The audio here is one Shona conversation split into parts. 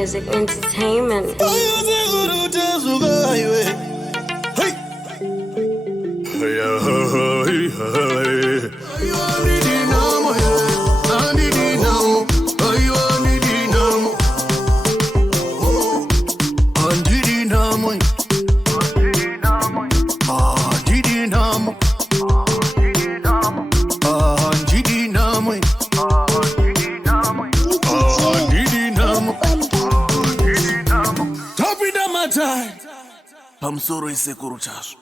Music entertainment. I'm sorry, Sekuruchasu.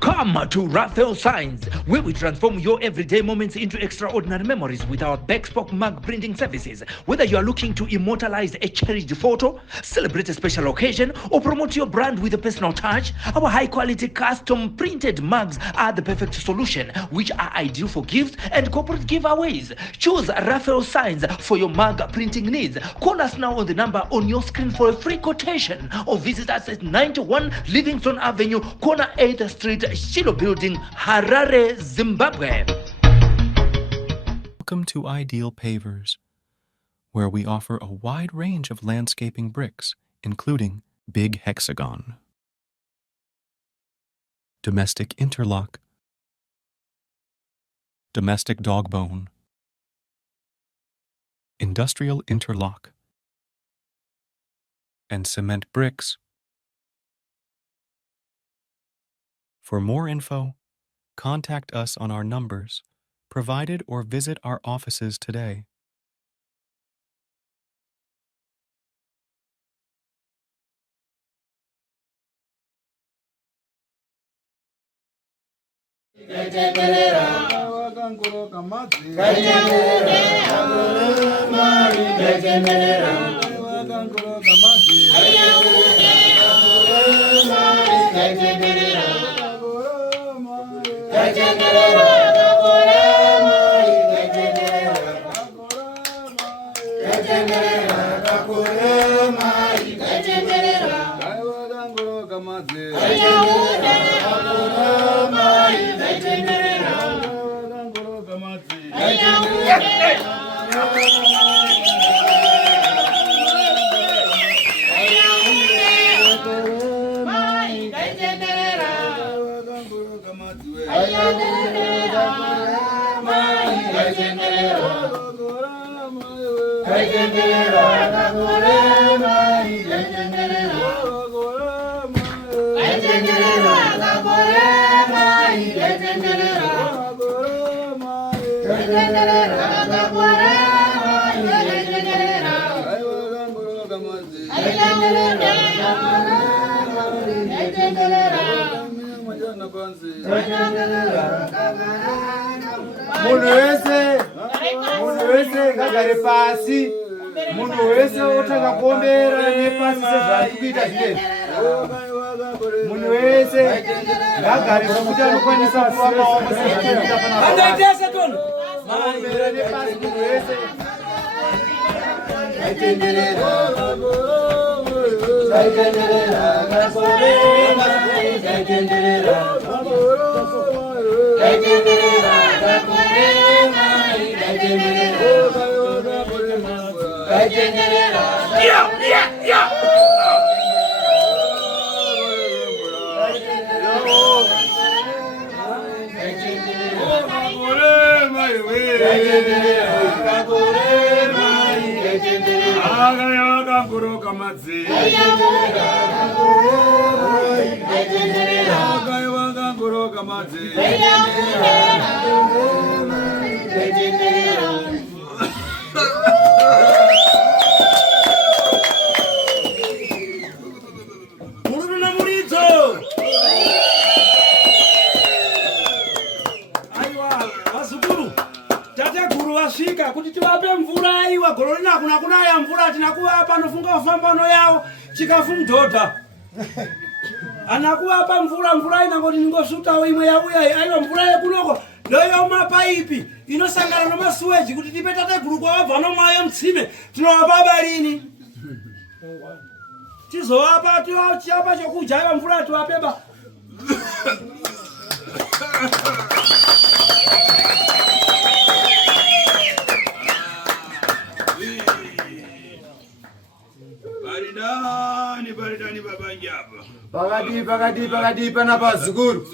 Come to Raphael Signs, where we transform your everyday moments into extraordinary memories with our Bespoke mug printing services. Whether you are looking to immortalize a cherished photo, celebrate a special occasion, or promote your brand with a personal touch, our high-quality custom printed mugs are the perfect solution, which are ideal for gifts and corporate giveaways. Choose Raphael Signs for your mug printing needs. Call us now on the number on your screen for a free quotation, or visit us at 91 Livingston Avenue, corner 8th Street, Shilo Building, Harare, Zimbabwe. Welcome to Ideal Pavers, where we offer a wide range of landscaping bricks, including Big Hexagon, Domestic Interlock, Domestic Dogbone, Industrial Interlock, and Cement Bricks. For more info, contact us on our numbers provided or visit our offices today. Munhu wese ngagare pasi. Munhu wese otanga kuombera nepasi sezvari kuita zvinezvi. Munhu wese ngagare kuti anokwanisa kufambawo musikuita panapa. Andaitese tono. Maombera nepasi munhu wese. Kuti tivape mvura iwa gorona kuna kunaya mvura tinakuva panofunga ufambano yao chikafu mdhodha anakuva mvura inangoti ningosutawo imwe yauya aiwa mvura yekunoko ndoyo mapaipi inosangana nomasuweji kuti tipetate guru kwavabva nomwayo mutsime tinovapa balini tizovapa tiapa chokudya aiwa mvura tivapeba pakati pana pazukuru.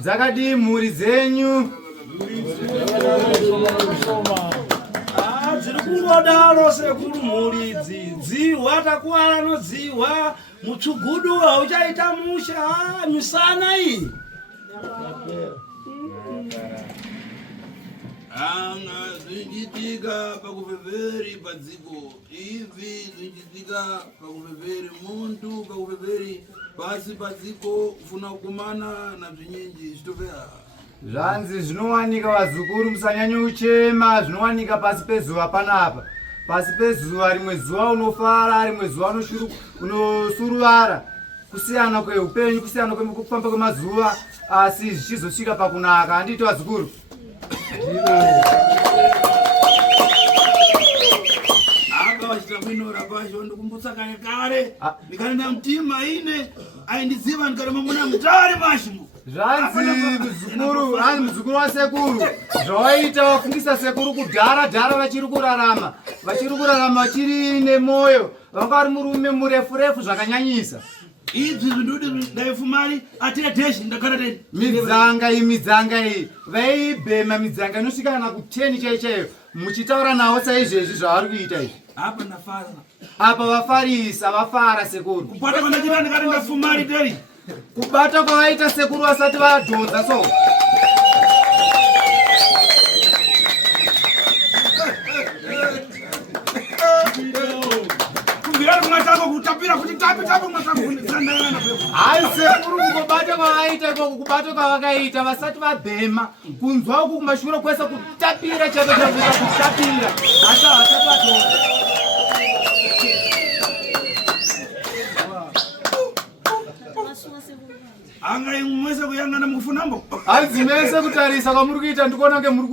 Dzakadi mhuri dzenyu. Dziri kungodaro sekuru mhuri idzi. Dzihwa takuwara nodzihwa. Mutsvugudu hauchaita musha. Misana iyi. Anga zvinjitika pakuvhevheri padziko. Ivi zvinjitika pakuvhevheri muntu pakuvhevheri pasi padziko kufuna kukumana na zvinyinji zvitopera. Zvanzi zvinowanika vazukuru musanyanye uchema zvinowanika pasi pezuva panapa. Pasi pezuva rimwe zuva unofara rimwe zuva unosuruvara. Kusiyana kweupenyu kusiyana kwekufamba kwemazuva asi zvichizosvika pakunaka handiti vazukuru. Aka vachita kuinora pasho ndikumbutsa kare ndikaenda mutima ine aindiziva ndikarema muna mutare mashimo. Zvanzi muzukuru wasekuru zvawaita wafundisa sekuru kudhara vachiri kurarama vachiri nemoyo vanga vari murume murefu zvakanyanyisa. Idzi zvindudi ndaifumari atedheshi ndakara teni. Midzanga iyi vaibhema midzanga inosvika kana ku10 chaiyo muchitaura navo saizvezvi zvavari kuita izvi. Apa ndafara. Apa vafarisa vafara sekuru. Kubata kwandachita ndikati ndafumari teri. Kubata kwavaita sekuru vasati vadhodza so. Hai sekuru kungobata kwavaita ikoko kubata kwavakaita vasati vabhema kunzwa uku kumashure kwese kutapira chaiko kutapira asi vasati vadhodza. Anga imwese kuyangana mukufunambo. Hanzi mese kutarisa kwamuri kuita ndikuona kunge muri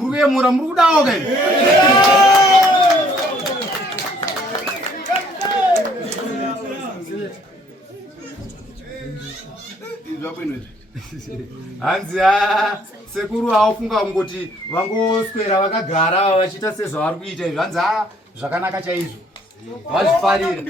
kuyemura muri kudawo kai. Hanzi sekuru haufunga kungoti vangoswera vakagara vachiita sezvavari kuita izvi. Hanzi zvakanaka chaizvo vazvifarira.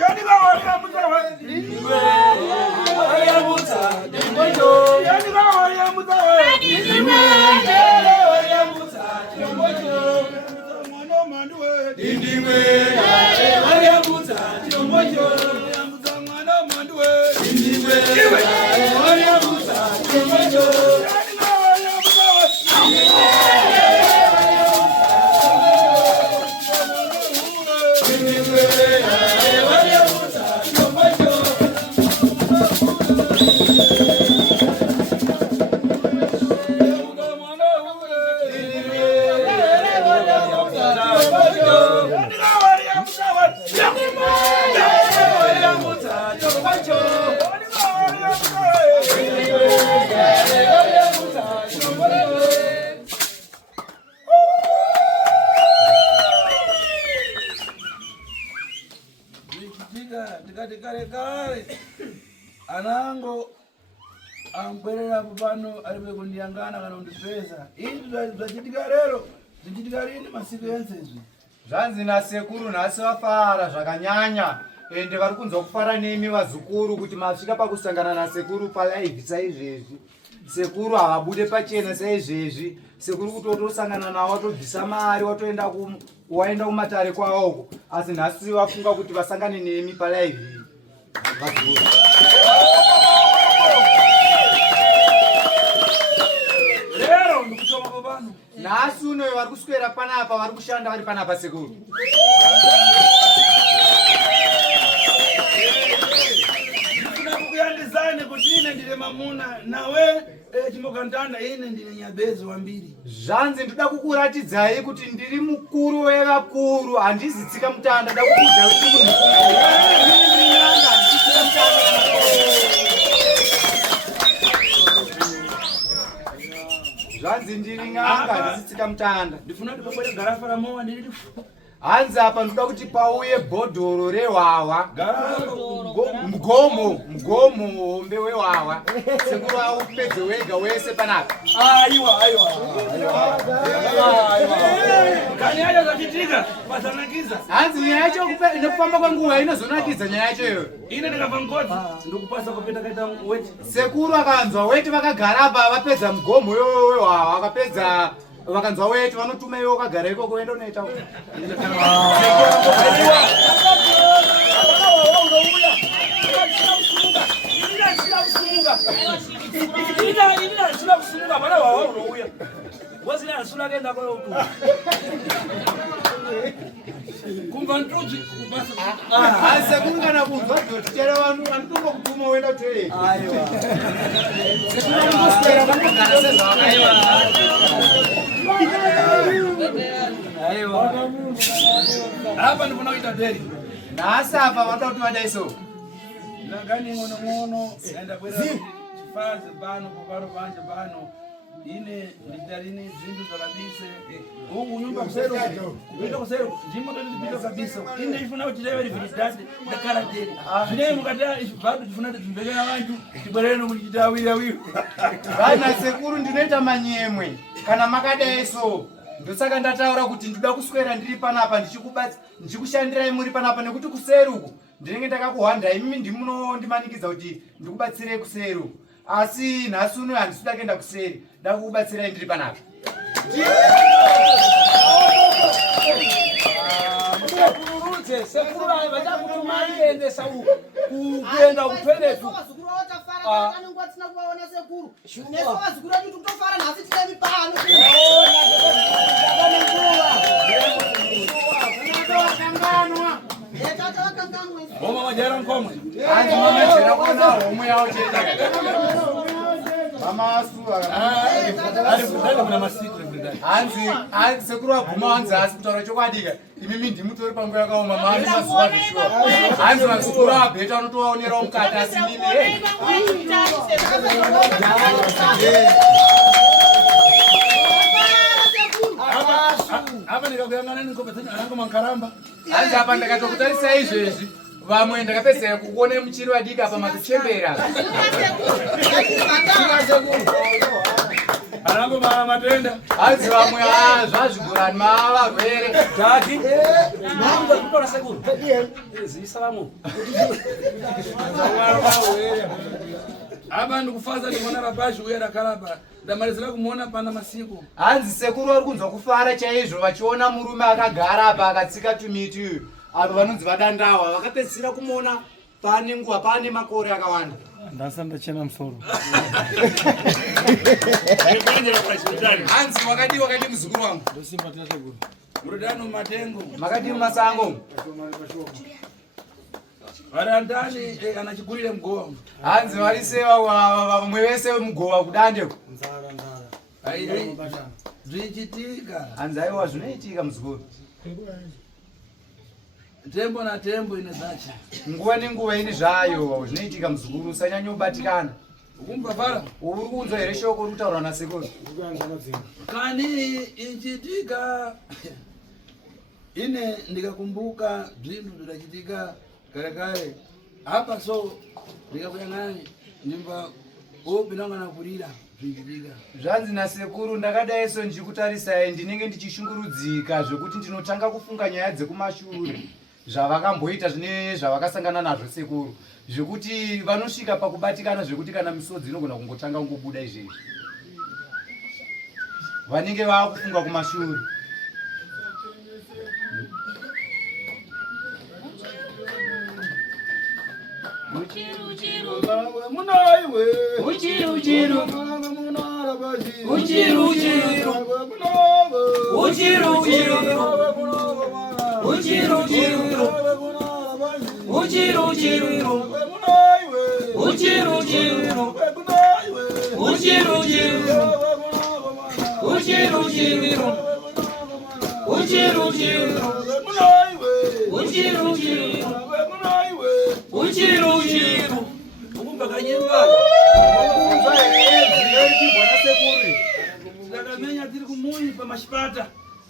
Ndikati kare anango ambwerera pano aribe kundiyangana kana kundipeza. Izvi zvachitika lero zvichitika rini masiku ense izvi. Zvanzi nasekuru nhasi vafara zvakanyanya ende vari kunzwa kufara nemi vazukuru kuti masvika pakusangana nasekuru palive saizvezvi. Sekuru havabude pachena saizvezvi. Sekuru kuti watosangana navo watobvisa mari waenda kumatare kwavo asi nhasi vafunga kuti vasangane nemi palive vazukuru. Lero ndikutoma pano. Nhasi unoyo vari kuswera panapa vari kushanda vari panapa sekuru. Ndikuna kukuyandizane kuti ine ndine mamuna nawe chimokandanda ine ndine nyabezi wambiri. Zvanzi ndoda kukuratidzai kuti ndiri mukuru wevakuru handizi tsika mutanda. Ndoda kukuudzai kuti muri zvanzi ndiri n'anga handisi tsika mutanda. Ndifuna ndipopere garafa ramowa ndiri Hanzi apa ndoda kuti pauye bhodhoro rewawa. Mgomo hombe wewawa. Sekuru aupedze wega wese panapa. Aiwa. Kani hayo zakitika pasanakiza. Hanzi nyaya yacho inokufamba kwenguva inozonakidza nyaya yacho iyoyo. Ine ndikabva ngoti ndikupasa kupita kaita weti. Sekuru akanzwa weti vakagara apa vapedza mgomo wewawa vakapedza vakanzwa weti vanotuma iwe wakagara ikoko uenda unoita. Sekuru kana kunzwa tichera vanhu vanotonga kutuma uenda toilet. Sekuru anoswera vakagara sezvavakaita. Hapa ndipo naita deli. Nhasi apa vanoda kuti vadaiso. Ndangani ngono enda kwera chifaze pano kuparo panje pano. Ine ndidarini zvindu zvakabise. Uku nyumba kusero. Kupita kusero ndimo ndipita kabisa. Ine ifuna kuti leve rividade ndakara deli. Zvine mukataya bado tifuna timbekera vantu tibwereno muchita wira. Vana sekuru ndinoita manyemwe kana makadaiso. Ndosaka ndataura kuti ndoda kuswera ndiri panapa ndichikushandirai muri panapa nekuti kuseri uku ndinenge ndakakuhwandai mimi ndimunomanikidza kuti ndikubatsirei kuseri uku. Asi nhasi uno handisida kuenda kuseri, ndakukubatsirai ndiri panapa. Sekuru vachakutuma iendesa kuenda kutoiletu. Mama majara mkomwe. Hanzi mama jera kuona homwe yao cheta. Mama asu Ali kudada kuna masiku ndani. Hanzi sekuru aguma hanzi asi kutaura chokwadika. Imimi ndimutori pangu yakaoma mama mazuva zvishwa. Hanzi masekuru abheta anotovaonera mukati asi mimi. Hapa nikakuyangana nikopetana nangu mankaramba. Hanzi apa ndakatokutarisa izvezvi. Vamwe ndakapedza kuone muchiri wadika apa matuchembera. Arango matenda. Hanzi vamwe zvazvigurani mavarwere. Tati. Mambo kutora sekuru. Zisalamu. Aba ndikufaza ndimona rabashi uya rakaraba. Ndamalizira kumuona pana masiku. Hanzi sekuru vari kunzwa kufara chaizvo vachiona murume akagara apa akatsika tumiti. Avo vanonzi vadandawa vakapedzisira kumuona pane nguva pane makore akawanda. Ndasa ndachena musoro. Hanzi wakadi muzukuru wangu. Ndosimba tasekuru. Murodano matengo. Makadi mumasango. Varandani anachigurire mgowa. Hanzi varisewa vamwe vese mugova kudandeko. Ai. Zvichitika. Hanzi aiwa zvinoitika muzukuru. Tembo na tembo ine zachi. Nguva nenguva ine zvayo zvinoitika muzukuru usanyanya kubatikana. Ukumva fara? Uri kunzwa here shoko uri kutaura nasekuru? Kani ichitika. Ine ndikakumbuka zvinhu zvakachitika kare. Hapa so ndikakuyangana ndimba opinangana kurira zvichitika. Zvanzi nasekuru ndakadaiso ndichikutarisai ndinenge ndichishungurudzika zvekuti ndinotanga kufunga nyaya dzekumashure. Zvavakamboita zvine zvavakasangana nazvo sekuru. Zvekuti vanosvika pakubatikana zvekuti kana misodzi inogona kungotanga kungobuda izvezvi. Vanenge vakufunga kumashure.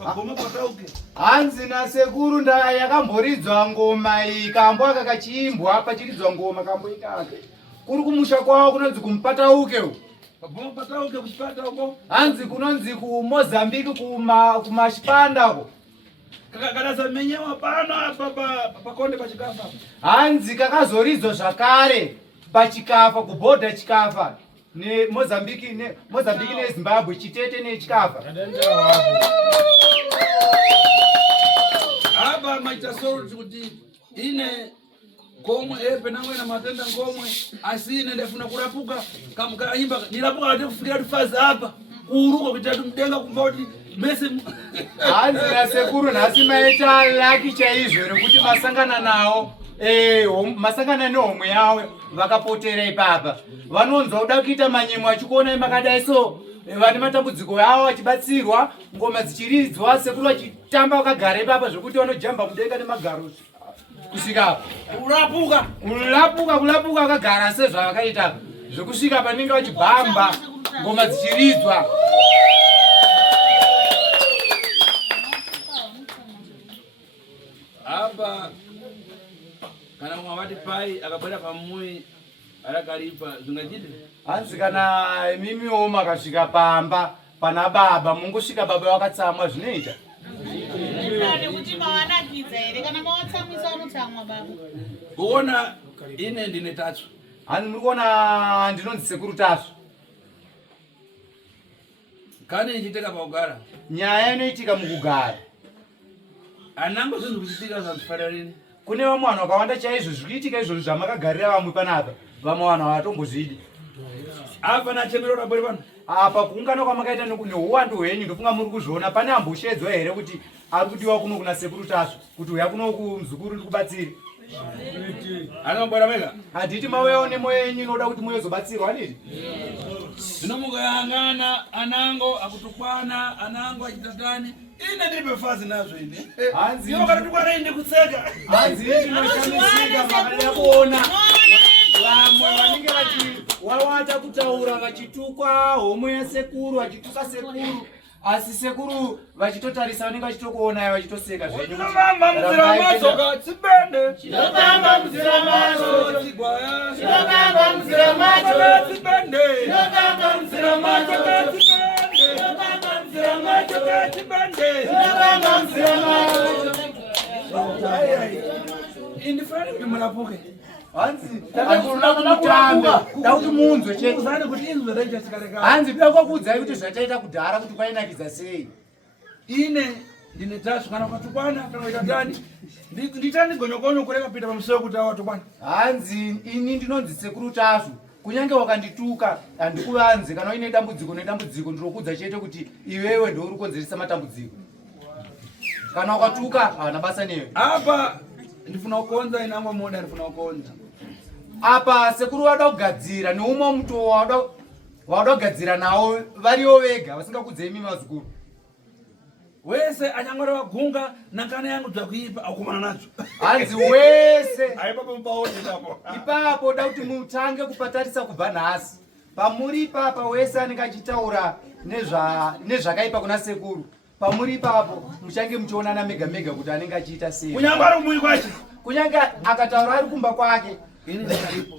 pagoma patauke. Hanzi nasekuru nda yakamboridzwa ngoma iyi kambo aka kachiimbwa pachiridzwa ngoma kambo ikake. Kuri kumusha kwawo kunonzi kumpatauke. Pagoma patauke kuchipata uko. Hanzi kunonzi ku Mozambique kumashipanda ko. Kakakadaza menyewa pano apa pakonde pachikafa. Hanzi kakazoridzwa zvakare pachikafa kubhodha chikafa. Ne Mozambique ne Zimbabwe chitete nechikafa. Aba maita soro kuti ine gomwe epe nangwe na matenda ngomwe asine ndafuna kurapuka kamkaimba nirapuka ati kufikira tufazi apa kuruka kuti tumdenga kumba kuti mese Hanzi nasekuru nhasi maita laki chaizvo rekuti masangana nawo masangana nehomwe yawe vakapotera ipapa vanonzwa kuda kuita manyemo achikuona makadai so vane matambudziko yavo vachibatsirwa ngoma dzichiridzwa sekuru vachitamba vakagara ipapa zvokuti vanojamba mudenga nemagaro kusvika kulapuka vakagara sezvavakaita zvokusvika panenge vachibhamba ngoma dzichiridzwa. apa kana mwavati pai akabwera pamui arakaripa zvingachiti. Hanzi kana mimiwo makasvika pamba pana baba mungosvika baba vakatsamwa zvinoita kuti mawanakidza here kana mawatsamwisa unotsamwa baba. Kuona ine ndine Tatsu. Hanzi muri kuona ndinonzi sekuru Tatsu. Kani ichiteka pakugara Nyaya inoitika mukugara. anango zvinhu kuchitika zvazvifanira rini. Kune vamwe vanhu vakawanda chaizvo zvikuitika izvozvo zvamakagarira vamwe panapa vamwe vanhu havatombozvidi. Apa nachemero rabori vanhu Apa kuungana kwamakaita neuwandu hwenyu ndofunga muri kuzviona pane amboshedzwa here kuti ari kudiwa kuno kuna sekuru Tatsu kuti uya kuno kumuzukuru ndikubatsire. anambwera mega Handiti mauyawo nemoyo yenyu inoda kuti muyozobatsirwa handiti. zvino mukayang'ana anango akutukwana anango achitatani ine ndiri pefazi nazvo ine. Hanzi iwo katatukwana ine kutseka. hanzi ndinoshamisika makada kuona vamwe vanenge vawata kutaura vachitukwa homwe yasekuru vachituka sekuru asi sekuru vachitotarisa vanenge vachitokuonai vachitoseka zvenyu. Chinovamba muzira maso katsipende. Chinovamba muzira maso chigwaya. Chinovamba muzira maso katsipende. Chinovamba muzira maso katsipende. Chinovamba muzira maso katsipende. Chinovamba muzira maso. Indifani kuti murapuke. Hanzi tatekuda kumutambe takuti munzwe chete Uzane kuti inzwe ndaichasikaleka. hanzi pekukudzai kuti zvataita kudhara kuti kwainakidza sei. Ine ndine Tatsu kana kwatukwana kana itatani nditani gonyogonyo kureka pita pamusoro kuti awatukwana. Hanzi ini ndinonzi sekuru Tatsu kunyange wakandituka handikuvanzi kana uine dambudziko nedambudziko ndinokudza chete kuti iwewe ndouri kukonzeresa matambudziko. Kana wakatuka hana basa newe. Apa ndifuna kukonza inangwa moda ndifuna kukonza. Apa sekuru wada kugadzira neumwe muto wada kugadzira nawo variyo vega vasingakudzei imi mazukuru. Wese anyangwara wagunga nakana yangu dzakuipa akumana nadzo. Hanzi wese Aipapo mpaone tapo. ipapo da kuti mutange kupatarisa kubva nhasi pamuri ipapa wese anenge achitaura nezvakaipa kuna sekuru pamuri ipapo muchange muchionana mega mega kuti anenge achiita sei. Kunyangwara kumui kwacho. Kunyange akataura ari kumba kwake Ini ndikaripo.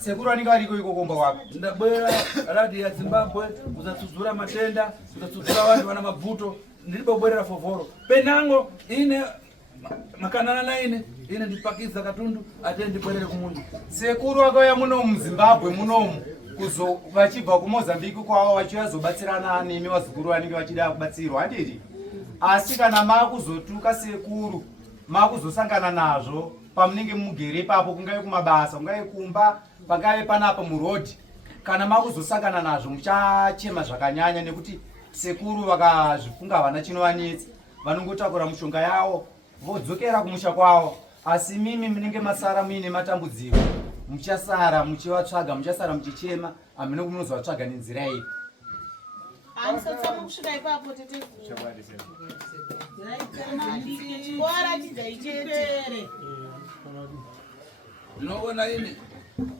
sekuru anenge ariko iko kumba kwake. Ndabwera radhi ya Zimbabwe kuzatsudzura matenda kuzatsudzura vanhu vana mabvuto ndilibobwerera fovhoro penango ine makanana na ine ndipakiza katundu ate ndibwerere kumunyu. Sekuru akauya muno muZimbabwe munomu vachibva kuMozambique kwavo vachiyazobatsirana nemi vazukuru vanenge vachida kubatsirwa handiti. Asi kana makuzotuka sekuru makuzosangana nazvo pamunenge mugere ipapo kungave kumabasa kungave kumba pangave panapa murodhi kana makuzosangana nazvo muchachema zvakanyanya nekuti sekuru vakazvifunga havana chinovanetsa vanongotakura mushonga yavo vodzokera kumusha kwavo. Asi mimi munenge masara muine matambudziko muchasara muchivatsvaga muchasara muchichema hamene kumunozovatsvaga nenzira iyi. Hamusatsamwa kusvika ipapo tete. Chikora chidzai chipere. Ndinoona ine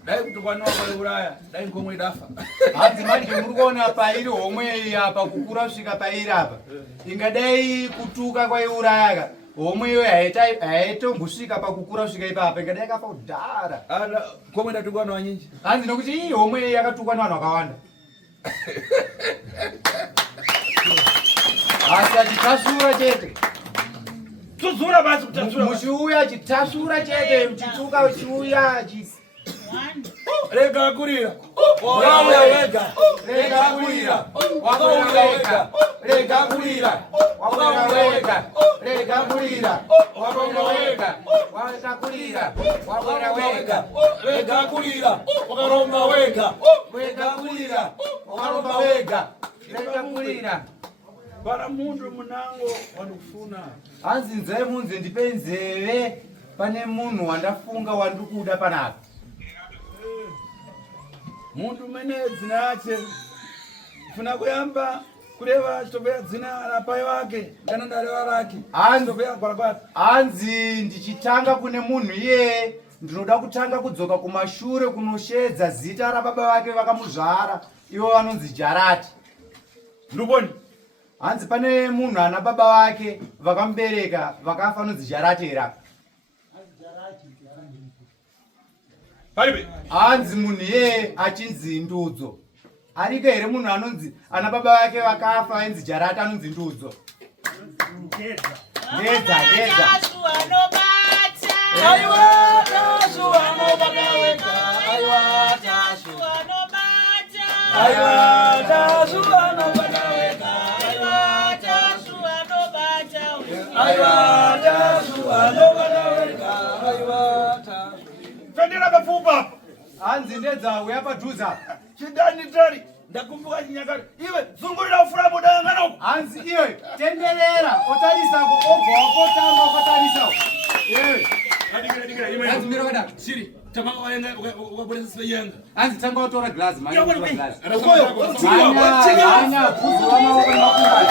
dai kutukwana kwa Ulaya dai ngomwe dafa Hanzi manje muri kuona pairi homwe apa kukura kusvika pairi apa ingadai kutuka kwaiuraya homwe iyo haitombosvika pakukura kusvika ipapa ingadai kafa kudhara. Komwe ndatukwana wanyinji Hanzi nokuti iyi homwe yakatukwa nevanhu vakawanda. Asi achitasura chete tuzura basi kutasura muchiuya achitasura chete muchituka uchiuya rega kurira wauya wega rega kurira wauya wega rega kurira wauya wega rega kurira wauya wega wauya kurira wauya wega rega kurira wakaromba wega rega kurira wakaromba wega rega kurira. Para mundu munango wanufuna. Hanzi nzee munze ndipe nzeve pane munhu wandafunga wandikuda panapa. Mundu mene zina ache funa kuyamba kureva chitobea zina la pai wake kana ndalewa lake chitobea kwalapata. Hanzi ndichitanga kune munhu iye ndinoda kutanga kudzoka kumashure kunoshedza zita rababa vake vakamuzvara ivo vanonzi Jarati. Nduboni hanzi pane munhu ana baba vake vakamubereka vakafa nonzi Jarati era. Hanzi munhu iye achinzi Ndudzo. Ariko here munhu anonzi ana baba vake vakafa ainzi Jarati anonzi Ndudzo. Ndedza. Aiwa tashu anobata wega. Aiwa tashu anobata wega. Aiwa tashu anobata wega. Fendera bafupa. Hanzi ndedza uya padhuza. Chidani tari ndakumbuka chinyakare. Iwe zungurira ufura bodanga noko. Hanzi iwe tenderera otarisako obva wakotanga okotarisako. Iwe Adikira imwe. hanzi mira kada Siri tamaka wayenga ukabolesa siyenga. hanzi tanga utora glass manje utora glass. Koyo Hanya bhuzu wamaoko nemakumba.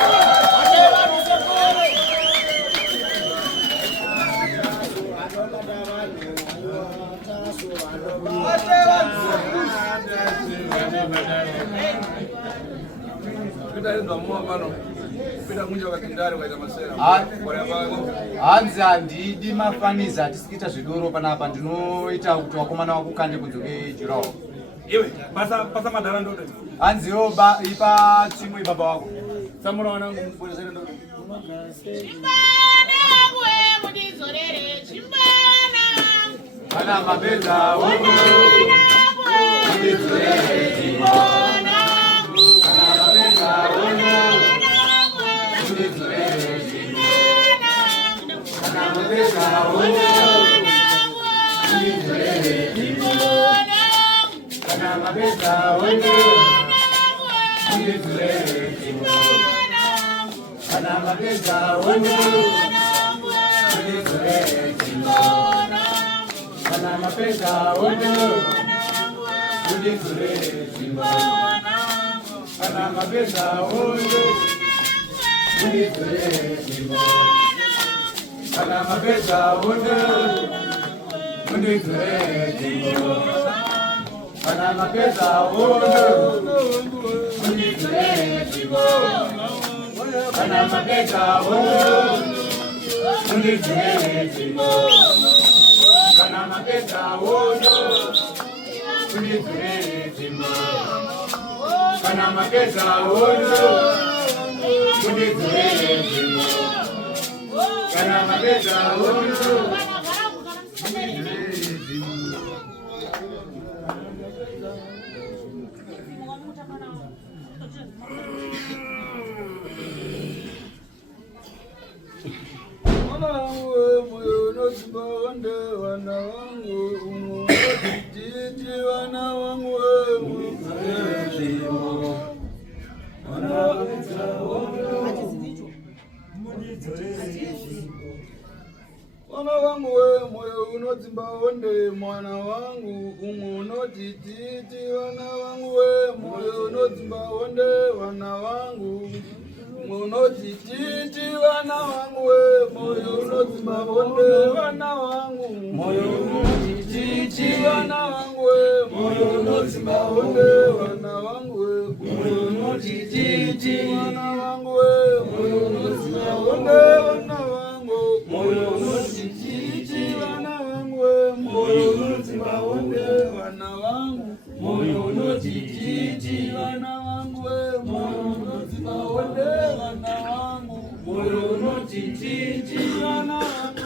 Hanzi handidi mafaniza atisikuita zvidoro panapa ndinoita kuti wakomana wakukande kunze kwejurawo. Iwe pasa madhara ndoto. Hanzi yo ipa tsimu ibaba wako. Samura wanangu mbolesere ndoto. Ana mabeza uno. Mwana wangu we moyo unodzimba onde, mwana wangu umwe unoti titi. Wana wangu we moyo unodzimba onde, wana wangu umwe unoti titi. Wana wangu we moyo unodzimba onde, wana wangu moyo unoti titi. Wana wangu we moyo unozimba honde wana wangu moyo unotititi wana wangu moyo unozimba honde wana wangu moyo unotititi wana wangu moyo unozimba honde wana wangu moyo unotititi wana wangu moyo unozimba honde wana wangu moyo unotititi wana wangu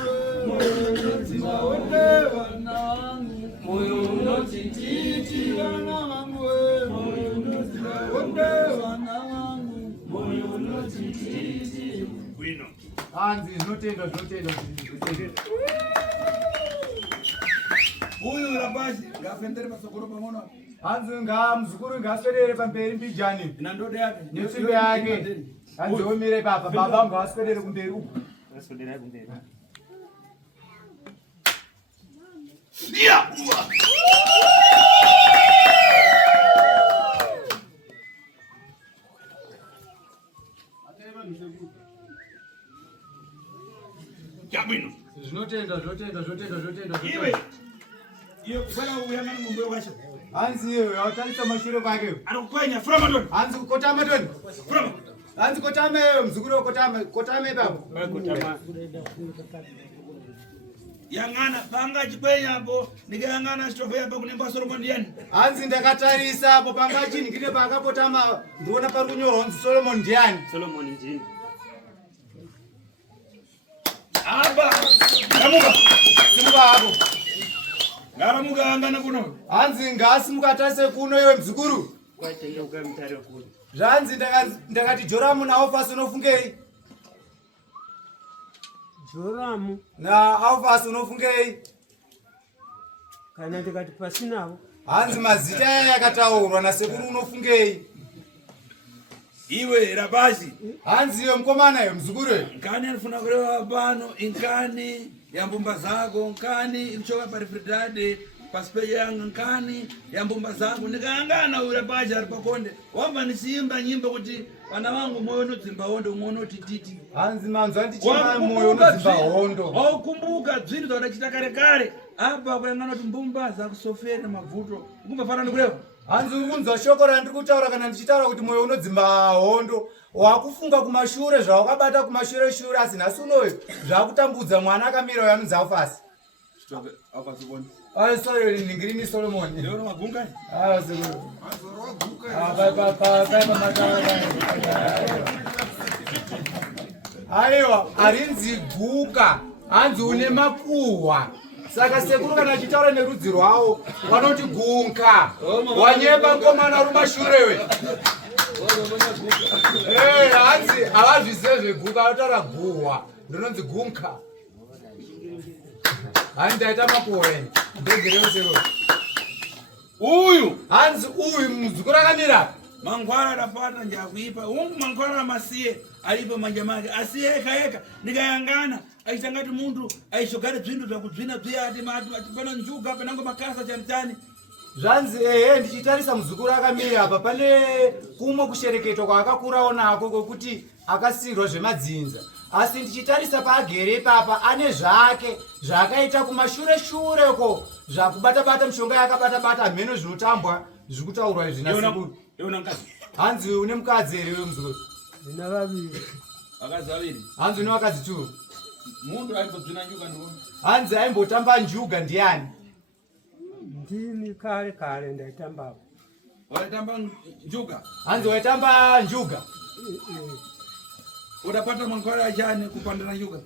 moyo unozimba honde wana wangu moyo unotititi wana wangu moyo unozimba honde wana wangu moyo unotititi wino hanzi notenda huyu Rapazi ngafendere pasokoro pamono hanzi mzukuru ngaswedere pamberi mbijani na ndode yake netsimbe yake hanzi omire papa baba ngaswedere kumberi uko dia Kabino. Notenda. Iwe. Iyo kwela uyangana ngombe wakasho. Hanzi iwe autalisa mashiro kwake. Anakukwenya frama don. Hanzi kotama don. Frama. Hanzi kotama mzukuru kotama baba. Kotama. Yangana panga chikwenya hapo nikayangana strofe hapa kunemba Solomon Ndiani. Hanzi ndakatarisa hapo panga chini kile pakapotama ndiona pari kunyoro hanzi Solomon Ndiani. Aba. Ngamuka. Simuka hapo. Ngaramuka angana kuno. Hanzi ngasimuka tase kuno iwe mzukuru. Kwacha iyo ukamtari kuno. Zvanzi ndakati Joramu na Ofasi unofungei? Joramu na Ofasi unofungei? Kana ndikati pasinavo. Hanzi mazita yakataurwa na sekuru unofungei? Iwe Rapazi. Hanzi iwe mkomana iwe mzukuru. Nkani anafuna kulewa pano inkani ya mbumba zako nkani ilichoka parifridade paspeja yanga nkani ya mbumba zako nikangana ule Rapazi alipakonde wamba nisimba nyimbo kuti wana wangu moyo unozimba hondo umono tititi. Hanzi manzo andichima moyo unozimba hondo. Wakumbuka zvintu zvaudachita kare apa kuyangana kuti mbumba zakusofera mavuto ukumba fanana kulewa. Hanzi unzwa shoko randiri kutaura kana ndichitaura kuti moyo unodzimba hondo wakufunga kumashure zvawakabata kumashure shure asi nhasi unoyo zvakutambudza mwana akamira uyo anonzi Ofasi. Sorry ningirini Solomon. Ndio magunga? Sekuru. Aiwa arinzi guka hanzi une makuhwa saka sekuru kana achitaura nerudzi rwawo vanoti gunka wanyeba nkomana rumashurewe hanzi havazvizive zveguka vanotaura guhwa ndinonzi gunka hani ndaita makuhwa ene ndegereo sekuru uyu hanzi uyu muzukuru akamira mangwara rapata njakuipa ungu mangwara masiye alipo manja make asiye eka nikayangana aitangati muntu aishogare zvintu zvakudzvina bziyati mati pana njuga panango makasa chanitani zvanzi ndichitarisa muzukuru akamira apa pane kumwe kushereketwa kwaakakurawo nako kwekuti akasirwa zvemadzinza asi ndichitarisa paagere ipapa ane zvake zvakaita kumashure-shureko zvakubata-bata mishonga yakabata-bata mheno zvinotambwa zviri kutaurwa izvi nasekuru. Hanzi une mukadzi here iwe muzukuru? Ndina vaviri. Vakadzi vaviri? Hanzi une vakadzi 2. Muntu aimbodzvina njuga ndikuona. Hanzi aimbotamba njuga ndiani? Ndini kare ndaitambapo. Waitamba njuga? Hanzi waitamba njuga? Udapata mangwara achani kupandana njuga?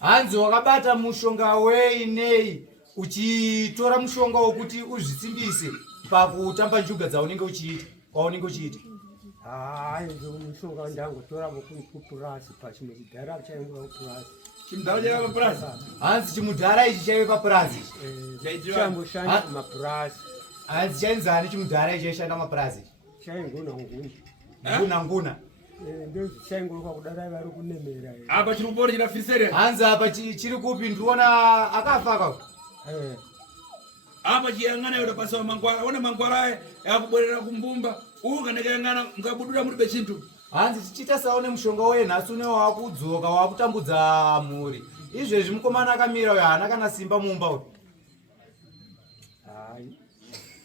Hanzi wakabata mushonga wei nei uchitora mushonga wokuti uzvisimbise pakutamba njuga dzaunenge uchiita kwaunenge uchiita? Ndio mushonga ndangotora kupurasi pachimwe chidhara chainguva kupurasi. Chimudhara chaiva papurasi? Hanzi chimudhara ichi chaiva papurasi? Changoshanda kumapurasi. Hanzi chainzani chimudhara ichi chaishanda kumapurasi? Nguna. Ndio chainguluka kudara vari kunemera. Apa chiri kupori chirafisere? Hanzi apa chiri kupi ndikuona akafa akao? Apa chiyangana yoda pasawa mangwara ona mangwara yakuborera kumbumba uyu kana kayangana mukabudura muri bechintu. Hanzi tichita saone mushonga wenhasi une wakudzoka wakutambudza mhuri izvezvi mukomana akamira uyo haana kana simba mumba uyu.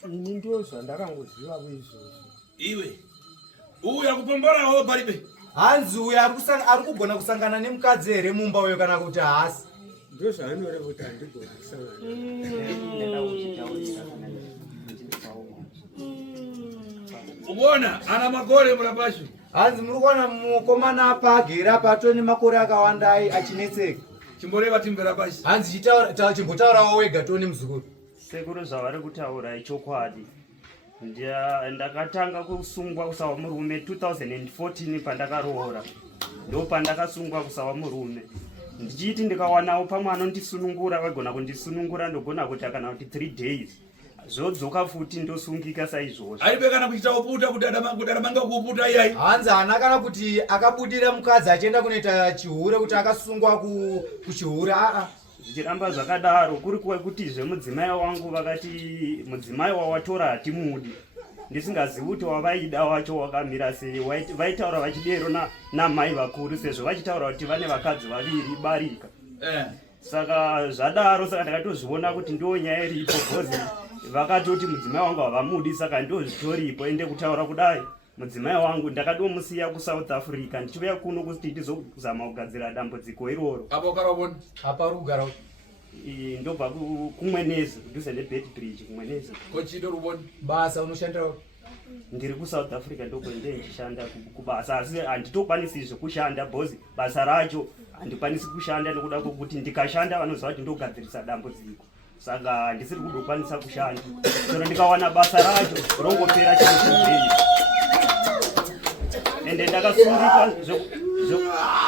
ini ndozva ndakangoziva kuizvozvo. Iwe uyu akupomborawo palibe. Hanzi uyu ari kugona kusangana nemukadzi here mumba uyo kana kuti haasi. Ndozvaanoreva kuti handigoni kusangana. Ubona ana magore murapashu. Hanzi muri kuona mukomana apa agere apa atone makore akawanda achinetseka. Chimboreva timvera pashi. Hanzi chimbotaurawo wega tone muzukuru. Sekuru zvavari kutaura ichokwadi. Ndakatanga kusungwa kusawa murume 2014 pandakaroora. Ndo pandakasungwa kusawa murume. Ndichiti ndikawanawo pamwe anondisunungura vagona kundisunungura ndogona kuti kana kuti 3 days. Zvodzoka futi ndosungika saizvozvo. Aibe kana kuita uputa kuti adamanga kuuputa iyai. Hanzi ana kana kuti akabudira mukadzi achienda kunoita chihure kuti akasungwa kuchihure. Zvichiramba zvakadaro kuri kwekutizve mudzimai wangu vakati mudzimai wawatora hatimudi. Ndisingazivi kuti wavaida wacho wakamira sei. Vaitaura vachidero namai vakuru sezvo vachitaura kuti vane vakadzi vaviri barika. Saka zvadaro saka ndakatozviona kuti ndo nyaya iripo bhozi. Vakatoti mudzimai wangu havamudi saka ndozvitoripo ende kutaura kudai. Mudzimai wangu ndakadomusiya kuSouth Africa ndichiuya kuno kuti ndizozama kugadzira dambudziko iroro. Apa ukarabona? Apa rugara. Ndobva kumwenezi kudhuze neBedbridge kumwenezi. Kochito ruboni. Basa unoshandira ndiri kuSouth Africa ndokwende ndichishanda kubasa asi handitokwanisizve kushanda bhozi basa racho handikwanisi kushanda nekuda kwokuti ndikashanda vanoziva kuti ndogadzirisa dambudziko. Saka handisiri kudokwanisa kushanda. Chero ndikawana basa racho rongopera chimubheni. Ende ndakasungika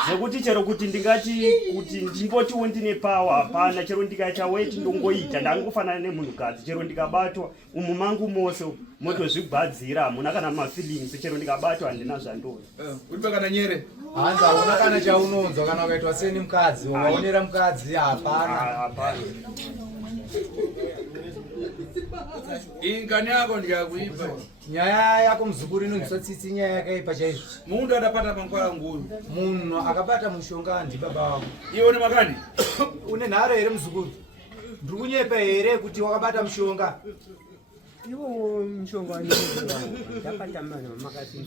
zvekuti chero kuti ndingati kuti ndimbotiwo ndine power hapana. Chero ndikaita weight ndongoita ndangofanana nemunhukadzi. Chero ndikabatwa umu mangu mose motozvigwadzira hamuna kana mafeelings. Chero ndikabatwa handina zvandori. Uripe kana nyere. Hanzi hauna kana chaunonzwa kana ukaitwa seni mukadzi ukaonera mukadzi hapana. Ingani yako ndikakuipa. Nyaya yako muzukuru inonzwa tsitsi nyaya yakaipa chaizvo. Mundu adapata mangwara nguyu. Munhu akabata mushonga ndi baba wako. Iwe une makani? Une nharo here muzukuru? Ndiri kunyepa here kuti wakabata mushonga? Iwo mushonga ndakatamana makasi.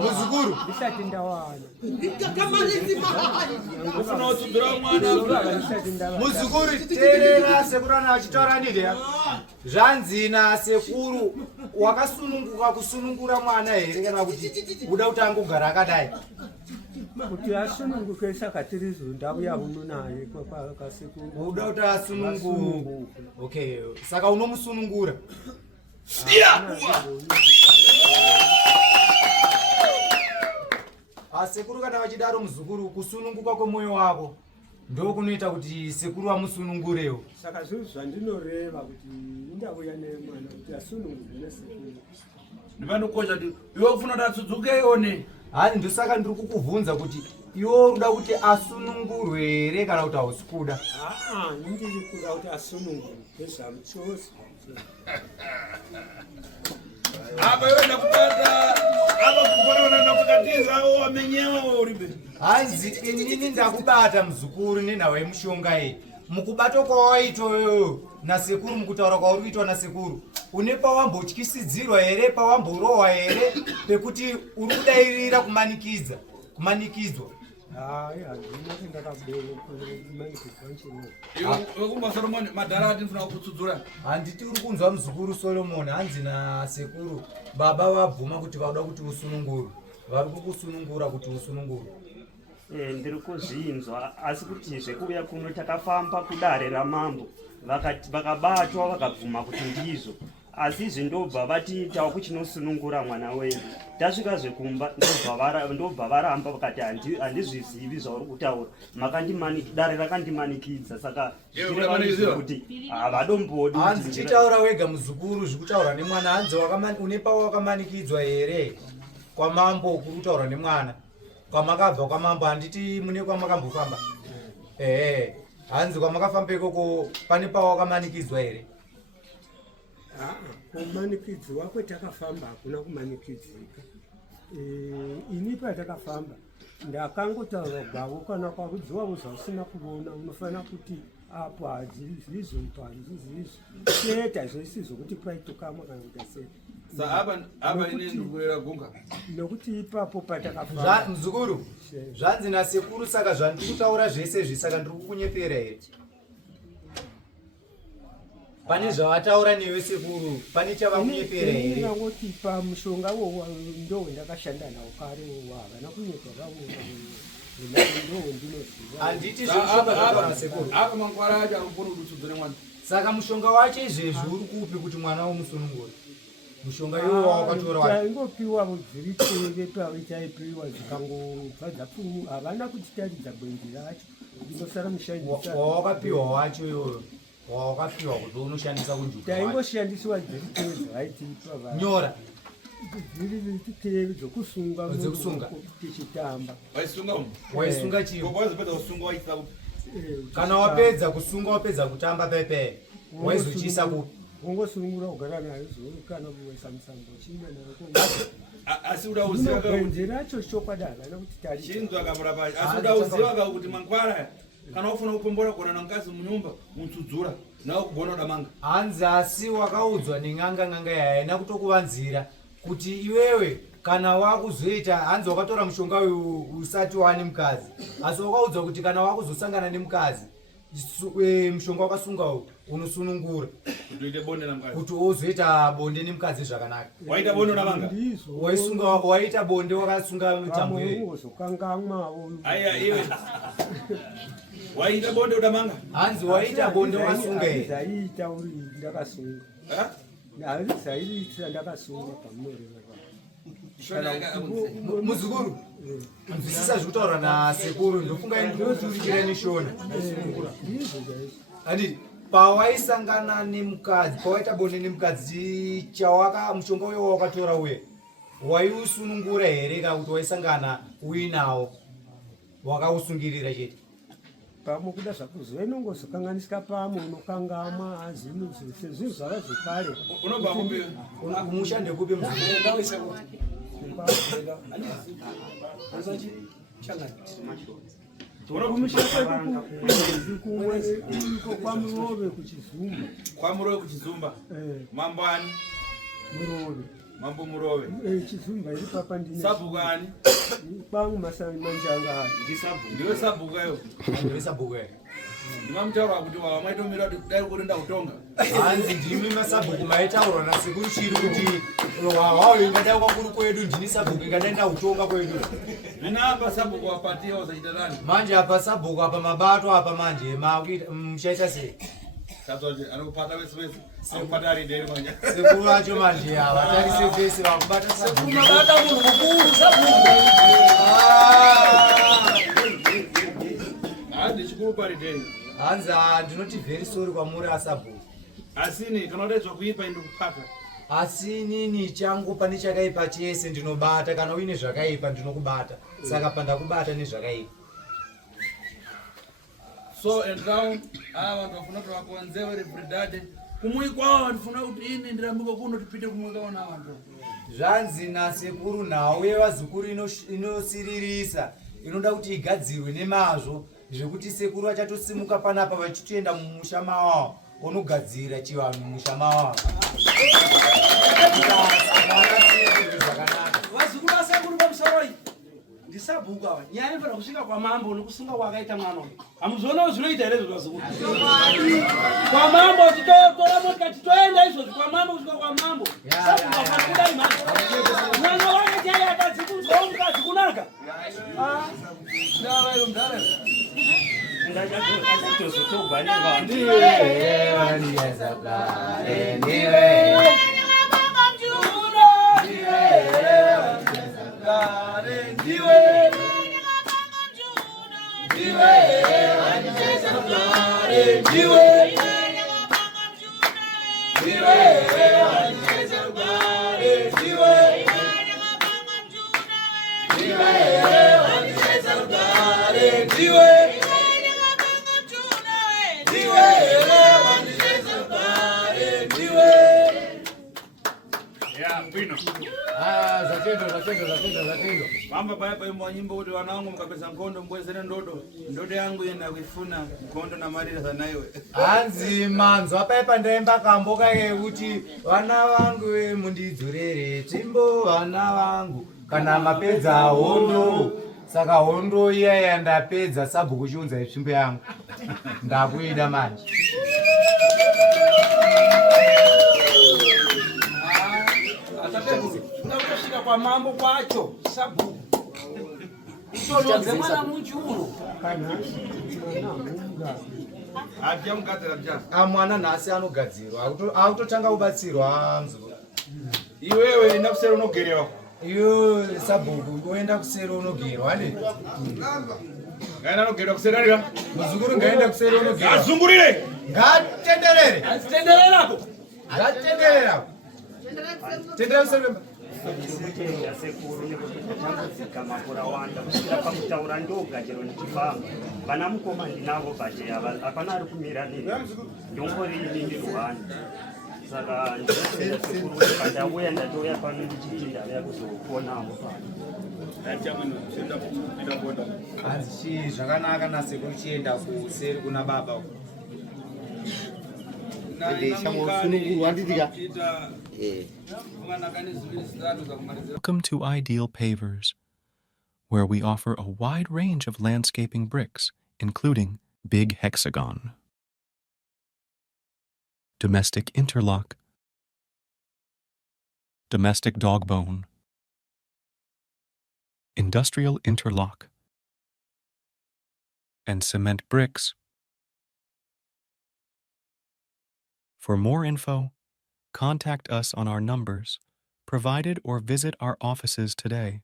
Muzukuru ndisati ndawana. Ufuna utsudzura mwana. Muzukuru terera sekuru achitaura ndide. Zvanzi nasekuru wakasununguka kusunungura mwana here kana kuti uda kuti angogara akadai? Kuti asununguke saka tirizo ndauya uno naye kwakasekuru. Uda kuti asununguke. Okay, saka unomusunungura. Sekuru kana vachidaro muzukuru kusununguka kwemoyo wako ndo kunoita kuti sekuru amusunungurewo. Saka zvinhu zvandinoreva kuti ndauya nemwana kuti asunungure nesekuru. Ndimandokosha kuti iwe ufuna kuti atsudzuke ione. Hani ndosaka ndiri kukubvunza kuti iwe uda kuti asunungurwe here kana kuti hausi kuda? Ndiri kuda kuti asunungurwe nezvamuchosi. Apa iwe ndakubata apa kupona ndakukatiza wamenyewa uribe. Hanzi inini ndakubata muzukuru nenhau yemushonga iyi. Mukubata kwawaitoyo nasekuru mukutaura kwauri kuitwa nasekuru. Une pawambotyisidzirwa here pawamborohwa here pekuti uri kudairira kumanikidzwa. Wekumba Solomon madhara ati ndifuna kukutsudzura. Handiti uri kunzwa muzukuru Solomon hanzi nasekuru baba vabvuma kuti vauda kuti usunungurwe. Vari kukusunungura kuti usunungurwe. Ndiri kuzvinzwa asi kuti zvekuuya kuno takafamba kudare ramambo vakabatwa vakabvuma kuti ndizvo asi izvi ndobva vatiitawo kuchinosunungura mwana wedu. Tasvika zvekumba ndobva varamba vakati handizvizivi zvauri kutaura dare rakandimanikidza saka kuti havadombodi. Hanzi chitaura wega muzukuru zvekutaura nemwana. Hanzi une pawakamanikidzwa here kwamambo kuri kutaura nemwana? Kwamakabva kwamambo handiti mune kwamakambofamba? Hanzi kwamakafamba ikoko pane pawakamanikidzwa here? Kumanikidzwa kwetakafamba hakuna kumanikidzika. Ini patakafamba ndakangotaura gwavo kana kwakudziwa kuza usina kuona unofanira kuti apo hazilizoitwa hazizizita zvoisizo kuti paitokama kana kuti sei. Apa ine ndikurera gunga nokuti ipapo patakafara muzukuru zvanzi nasekuru saka zvandiri kutaura zvese zvisaka ndiri kukunyepera here. Pane zvavataura newe sekuru pane chavakunyepera here. nangoti pamushonga wo ndo ndakashanda nawo kare havana kunyepa vavo ndo ndinoziva. Handiti zvemushonga sekuru. apa mangwara acho akugona kudutsudzira mwana. Saka mushonga wacho izvezvi uri kupi kuti mwana umusunungure? Mushonga iwo wawakatora wacho ingopiwa dziri chaipiwa dzikangobva dzapfumu havana kutitaridza bwenzi racho ndinosara mushandisa wawakapiwa wacho iwoyo wawakapiwa kuti unoshandisa kunjuka taingoshandisiwa dziri tezi vaitipa nyora dziri titeve dzokusunga dzokusunga tichitamba waisunga chio wazopedza kusunga waisa kana wapedza kusunga wapedza kutamba pepe waizochiisa kupi ungosungura kugara nayo zuri kana kuwesa musambo chimwe asi uda uziva bwenzi racho chokwadi havana kuti tarinzwa kamurapa asi uda uziva kuti mangwara kana ufuna kupombora kuonana ngazi munyumba mutsudzura nawo kugona uda manga hanzi asi wakaudzwa neng'anga yaina kutokuvanzira kuti iwewe kana wakuzoita hanzi wakatora mushonga uyu usati wani mukadzi asi wakaudzwa kuti kana wakuzosangana nemukadzi mushonga wakasunga uyu unosunungura kuti uzoita bonde nemukadzi zvakanaka. Waita bonde namanga waita bonde wakasunga mitambo aya iwe waita bonde udamanga hanzi waita bonde wakasunga zaita uri ndakasunga zaita ndakasunga pamwere muzukuru nzwisisa zvekutaura nasekuru ndofunga ndinoturikira neshona handiti pawaisangana nemukadzi pawaita bonde nemukadzi chawaka mushonga uyo wawakatora uye waiusunungura here kana kuti waisangana uinawo wakausungirira chete pamwe kuda zvakuzova inongozokanganisika pamwe unokangama azvinhu zvinhu zvava zvekare unobva kupi umushande kupi kwamurove kuchizumba kwamurove kuchizumba mambani murove mambo murove chizumba iri papa ndine sabhuku ani kwangu manjanga ndiwe sabhuku ayo ndiwe sabhuku ayo ndimamutaura kuti wamaitomira kuti dai kurinda kutonga hanzi ndimi masabhuku maitaurwa nasekuru chiri kuti wawawo ingadai kwakuru kwedu ndini sabhuku ingadai ndautonga kwedu zvina apa sabhuku wapati wazoita nani manje apa sabhuku apa mabato apa manje muchaita sei tatoti anokupata vese vese anokupata ari deri manja sekuru vacho manje havatarise vese vakubata sabhuku mabata munhu mukuru sabhuku handi chikuru pari deri hanzi ndinoti very sorry kwamuri asabhuku asini kana udaidzwa kuipa indikupata asi nini changu pane chakaipa chese ndinobata kana uine zvakaipa ndinokubata saka pandakubata nezvakaipa so and down vantu vafuna kuti vakonzewe rebridade kumui kwavo ndifuna kuti ini ndirambuke kuno tipinde kumui kaona vantu zvanzi nasekuru nhau yevazukuru inosiririsa inoda kuti igadzirwe nemazvo zvekuti sekuru vachatosimuka panapa vachitoenda mumusha mawavo unogadzira chivanhu mumusha mawavo vazukuru vasekuru pamusaroi ndisabhuku ava nyaya inofanira kusvika kwamambo nokusunga kwakaita mwana uyu hamuzoonawo zvinoita here zvevazukuru kwamambo titotora motika titoenda izvozvi kwamambo kusvika kwamambo sabhuku afana kudai mhaka mwana wake chai atadzikudzwawo mukadzi kunaka Zatendo. Mamba pale pale mwanyimbo wote wanangu mkapesa mkondo mbwezene ndodo yangu yenda kuifuna mkondo na marira sana iwe. Anzi manzo apa ndemba kamboka kuti vana vangu mundidzurere timbo vana vangu kana mapedza hondo saka hondo iya yandapedza sabhuku chiunza itsvimbo yangu ndakuida manje. Unakufika kwa mambo kwacho sabu. Utolonze mwana munjuru. Abya mukatera abya. Mwana nasi anogadzirwa autotanga kubatsirwa anzo. Iwewe nakusera unogerewa. Iyo sabhuku uenda kusera unogerwa ane. Ngaenda unogerwa kuserera. Muzukuru ngaenda kusera unogerwa. Azungurire. Ngatenderere. Azitendererapo. Ngatendererapo. Tendera kusera. Ndikutenga sekuru nekutotanga makura wanda kusvika pakutaura ndoga chero ndichifamba vana mukoma ndinavo bate hapana ari kumira nini ndongori ini ndirwani saka ndinotenga sekuru pandauya ndatouya pano ndichiti ndauya kuzokuonamo pano Hanzi zvakanaka nasekuru chienda kuseri kuna baba. Welcome to Ideal Pavers, where we offer a wide range of landscaping bricks, including Big Hexagon, Domestic Interlock, Domestic Dogbone, Industrial Interlock, and Cement Bricks. For more info, contact us on our numbers provided or visit our offices today.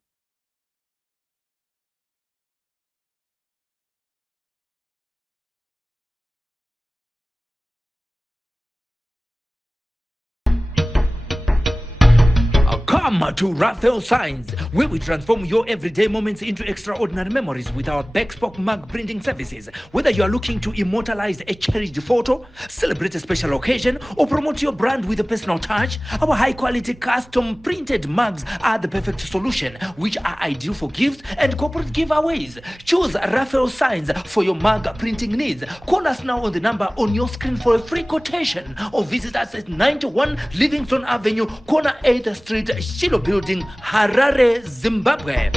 Come to Raphael Signs, where we transform your everyday moments into extraordinary memories with our Bespoke mug printing services. Whether you are looking to immortalize a cherished photo, celebrate a special occasion, or promote your brand with a personal touch, our high-quality custom printed mugs are the perfect solution, which are ideal for gifts and corporate giveaways. Choose Raphael Signs for your mug printing needs. Call us now on the number on your screen for a free quotation, or visit us at 91 Livingstone Avenue, corner 8th Street, Shilo Building, Harare, Zimbabwe.